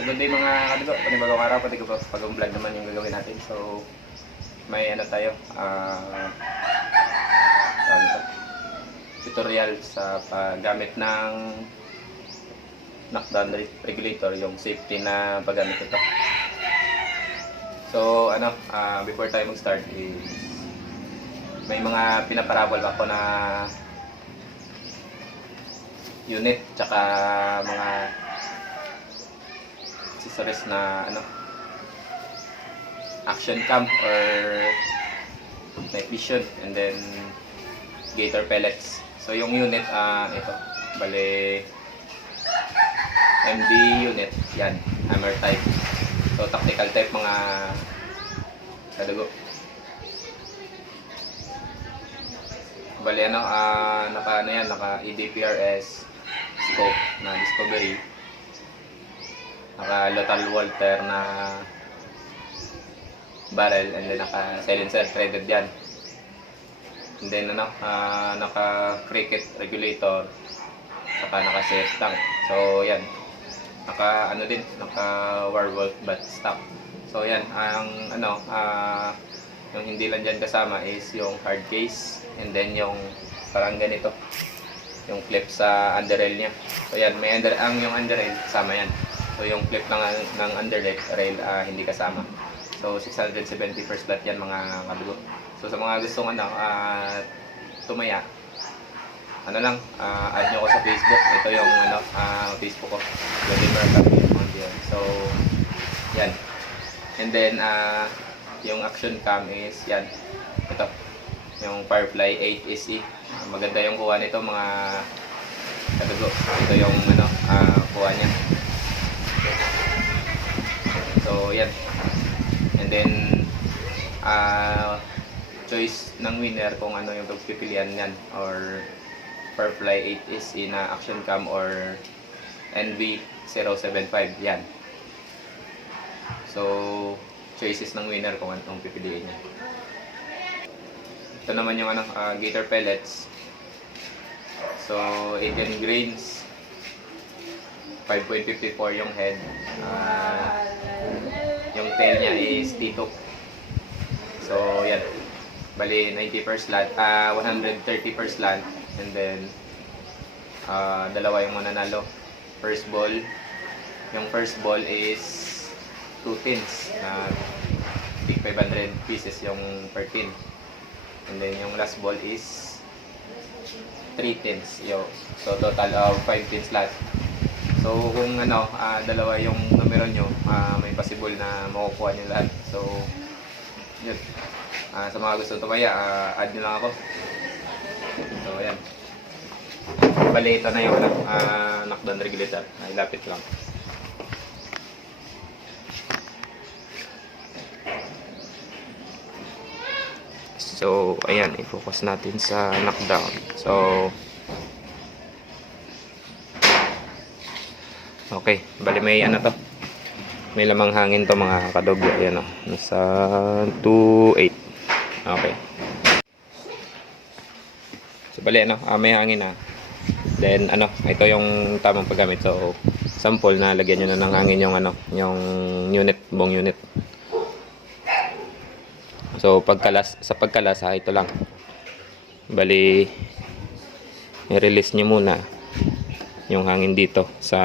So good day mga kadigo, panibagong araw, pag-vlog naman yung gagawin natin. So may ano tayo, tutorial sa paggamit ng knockdown regulator, yung safety na paggamit ito. So ano, before tayo mag-start is may mga pinaparabol ako na unit tsaka mga accessories na ano, action cam or night vision, and then gator pellets. So yung unit, ito bale MD unit yan, hammer type. So tactical type mga kadugo. Bale ano, naka ano yan, naka EDPRS scope na Discovery, naka Lothar Walther na barrel, and then naka silencer threaded yan. And then ano, naka cricket regulator, saka naka safe tank. So yan, naka ano din, naka Warwolf butt stock. So yan, ang ano, yung hindi lang dyan kasama is yung hard case, and then yung parang ganito, yung clip sa underrail niya. So yan, may yung underrail kasama yan. So yung clip ng underrail hindi kasama. So 670 per slot yan mga kadugo. So sa mga gustong ano, tumaya, ano lang, add nyo ko sa Facebook. Ito yung ano, Facebook ko, Vladimir Camille. So yan. And then yung action cam is yan, ito yung Firefly 8 SE. Maganda yung kuha nito mga kadugo. Ito yung ano, kuha niya. So yan. And then choice ng winner kung ano yung pagpipilian niyan, or Firefly 8 SE na action cam or NV075 yan. So choices ng winner kung anong pipiliin niya. Ito naman yung ano, gator pellets. So 18 grains, 5.54 yung head. Yung tail niya is T2. So yan, bali 90 per slant, 130 per slant, and then dalawa yung mananalo. First ball, yung first ball is 2 tins na 500 pieces yung per tin. And then yung last ball is 3 tins. So total of 5 tins lahat. So kung ano, dalawa yung numero nyo, may possible na makukuha nyo lahat. So yun, sa mga gusto tumaya, add nyo lang ako. So ayan, bali ito na yung knockdown regulator. Ilapit lang. So ayan, i-focus natin sa knockdown. So okay, bali may ano to, may lamang hangin to mga kadog. Ayan o, nasa 2.8. Okay, so bali ano, may hangin na. Then ano, ito yung tamang paggamit. So sample na lagyan nyo na ng hangin yung ano, yung unit, buong unit. So sa pagkalas, ito lang, bali i-release nyo muna yung hangin dito sa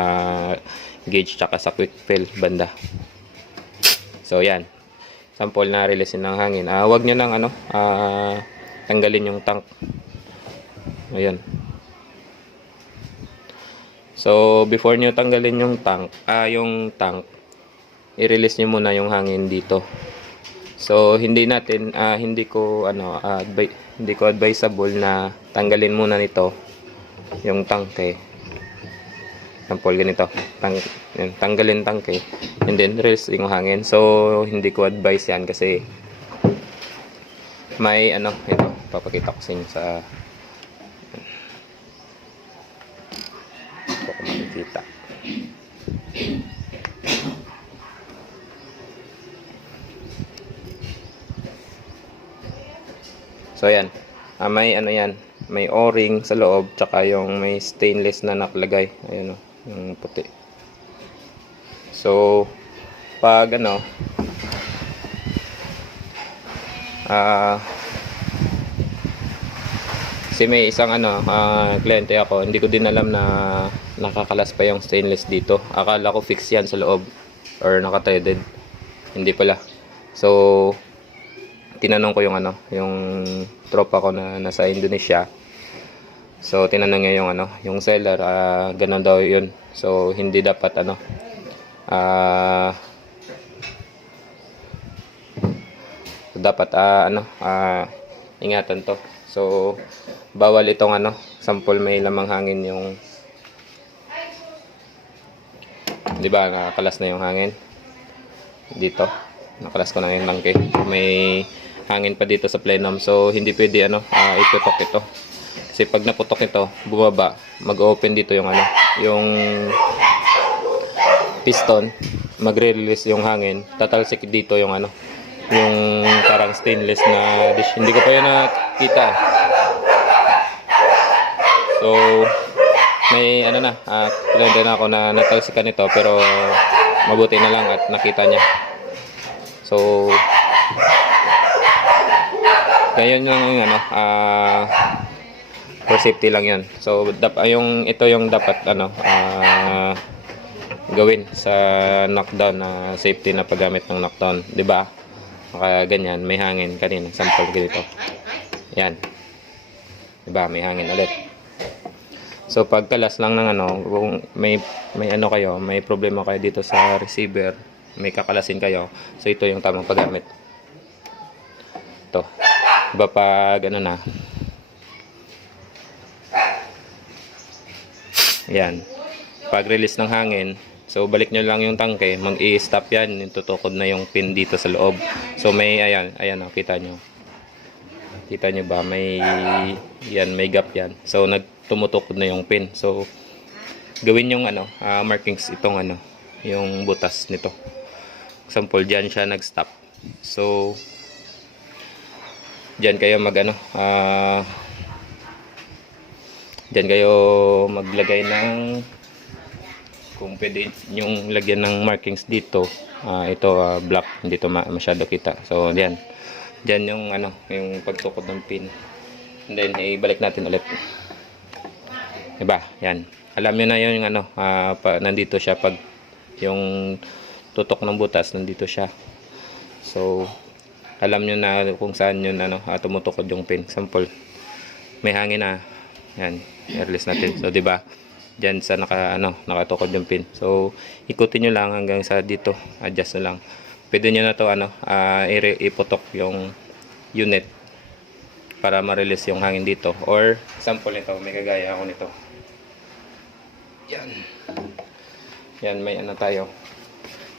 gauge tsaka sa quick fill banda. So yan, sample na release ng hangin. Wag nyo nang ano, tanggalin yung tank. Ayan. So before nyo tanggalin yung tank, i-release nyo muna yung hangin dito. So hindi ko advisable na tanggalin muna nito yung tangke. Sample ganito, tanggalin tangke and then release yung hangin. So hindi ko advise yan kasi may ano, ito papakita ko sa kung makikita. So yan, may ano yan, may o-ring sa loob, tsaka yung may stainless na nakalagay. Ayan o, yung puti. So pag ano, kasi may isang kliyente ako, hindi ko din alam na nakakalas pa yung stainless dito. Akala ko fix yan sa loob or naka-threaded. Hindi pala. So tinanong ko yung yung tropa ko na nasa Indonesia. So tinanong niya yung seller, ganun daw yun. So hindi dapat dapat ingatan to. So bawal itong sample may lamang hangin yung, di ba, nakalas na yung hangin dito, nakalas ko na yung tangke, may hangin pa dito sa plenum. So hindi pwede iputok ito, kasi pag naputok ito, bumaba, mag-open dito yung yung piston, magre-release yung hangin, tatalsik dito yung yung parang stainless na dish. Hindi ko pa yun nakita. So may kliyente na ako na natalsikan ito, pero mabuti na lang at nakita niya. So ngayon lang yung for safety lang yun. So ito yung dapat gawin sa knockdown, na safety na paggamit ng knockdown, di ba? Maka ganyan, may hangin kanina, sample dito. Yan. Di ba, may hangin ulit. So pagkalas lang ng kung may kayo, may problema kayo dito sa receiver, may kakalasin kayo, so ito yung tamang paggamit. Ito. Diba pag na, yan, pag release ng hangin, so balik nyo lang yung tangke, mag-i-stop yan, yung tutukod na yung pin dito sa loob. So may ayan kita nyo ba, may may gap yan. So tumutukod na yung pin. So gawin yung markings itong yung butas nito. Example, diyan siya nag-stop. So diyan kayo diyan kayo maglagay ng, kung pwede yung lagyan ng markings dito, ito black, hindi to masyado kita. So diyan yung yung pagtukod ng pin, and then ibalik natin ulit, diba? Yan, alam nyo na yun yung nandito siya, pag yung tutok ng butas nandito siya. So alam nyo na kung saan yun tumutukod yung pin. Sample, may hangin na yan, i-release natin. So diba, dyan sa nakatukod yung pin. So ikutin nyo lang hanggang sa dito, adjust na lang. Pwede nyo na to iputok yung unit para ma-release yung hangin dito. Or sample nito, may kagaya ako nito. Yan, may tayo.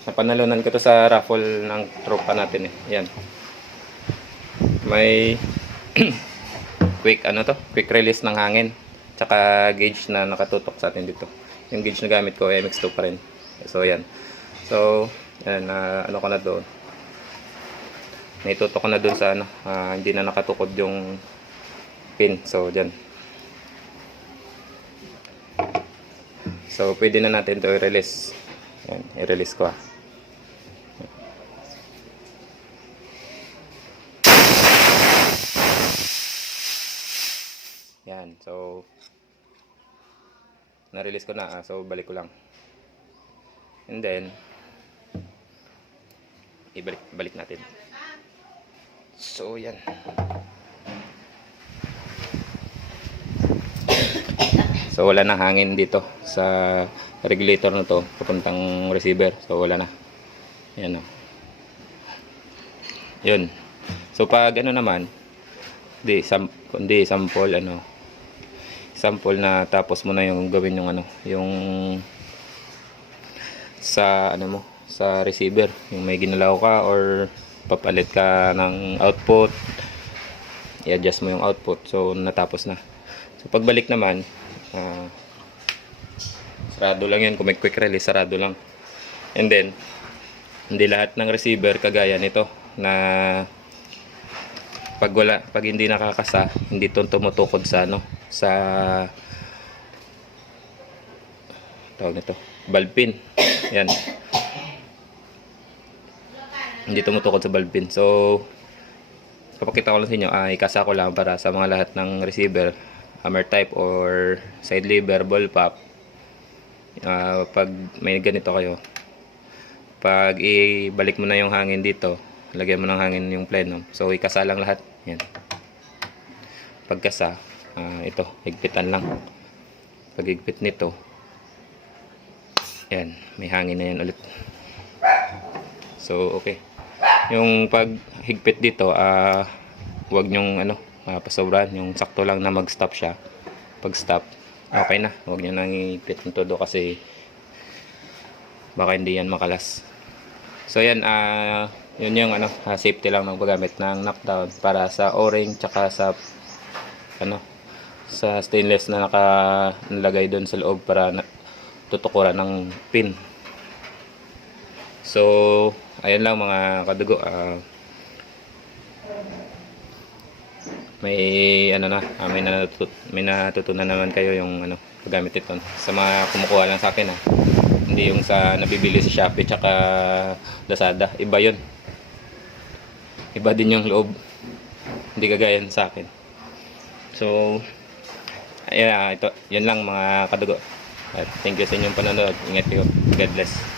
Napanalunan ko to sa raffle ng tropa natin yan. May quick release ng hangin, tsaka gauge na nakatutok sa atin dito. Yung gauge na gamit ko MX2 pa rin. So yan. So yan, ko na doon, naitutok ko na doon sa hindi na nakatukod yung pin. So dyan. So pwede na natin to i-release. Yan, i-release ko Yan, so na-release ko na, so balik ko lang. And then ibalik natin. So yan. So wala na hangin dito sa regulator na to papuntang receiver. So wala na. Yan Yun. So pag naman, kundi sample sample na, tapos mo na yung gawin yung yung sa sa receiver, yung may ginalaw ka or papalit ka ng output, i-adjust mo yung output. So natapos na. So pagbalik naman, sarado lang yan. Kung may quick release, sarado lang. And then hindi lahat ng receiver kagaya nito na pag hindi nakakasa, hindi tumutukod sa sa tawag nito, valve pin. Yan. hindi tumutukod sa valve pin. So papakita ko lang sa inyo, ikasa ko lang para sa mga lahat ng receiver, hammer type or side lever, ball pop. Pag may ganito kayo, pag ibalik mo na yung hangin dito, lagyan mo ng hangin yung plenum. So ikasa lang lahat. Yan. Pagkasa, ito, higpitan lang. Pag higpit nito, yan, may hangin na yan ulit. So okay. Yung pag higpit dito, wag nyong pasobran, yung sakto lang na mag-stop siya. Pag stop, okay na. Wag nyo nang higpit ng todo kasi baka hindi yan makalas. So yan, yun yung safety lang ng paggamit ng knockdown para sa o-ring tsaka sa sa stainless na nakalagay doon sa loob para tutukuran ng pin. So ayan lang mga kadugo, may natutunan naman kayo yung paggamit ito sa mga kumukuha lang sa akin, hindi yung sa nabibili sa Shopee tsaka Lazada. Iba yun, iba din yung loob, hindi kagaya sa akin. So ayan, ito, yun lang mga kadugo. Thank you sa inyong panonood. Ingat kayo. God bless.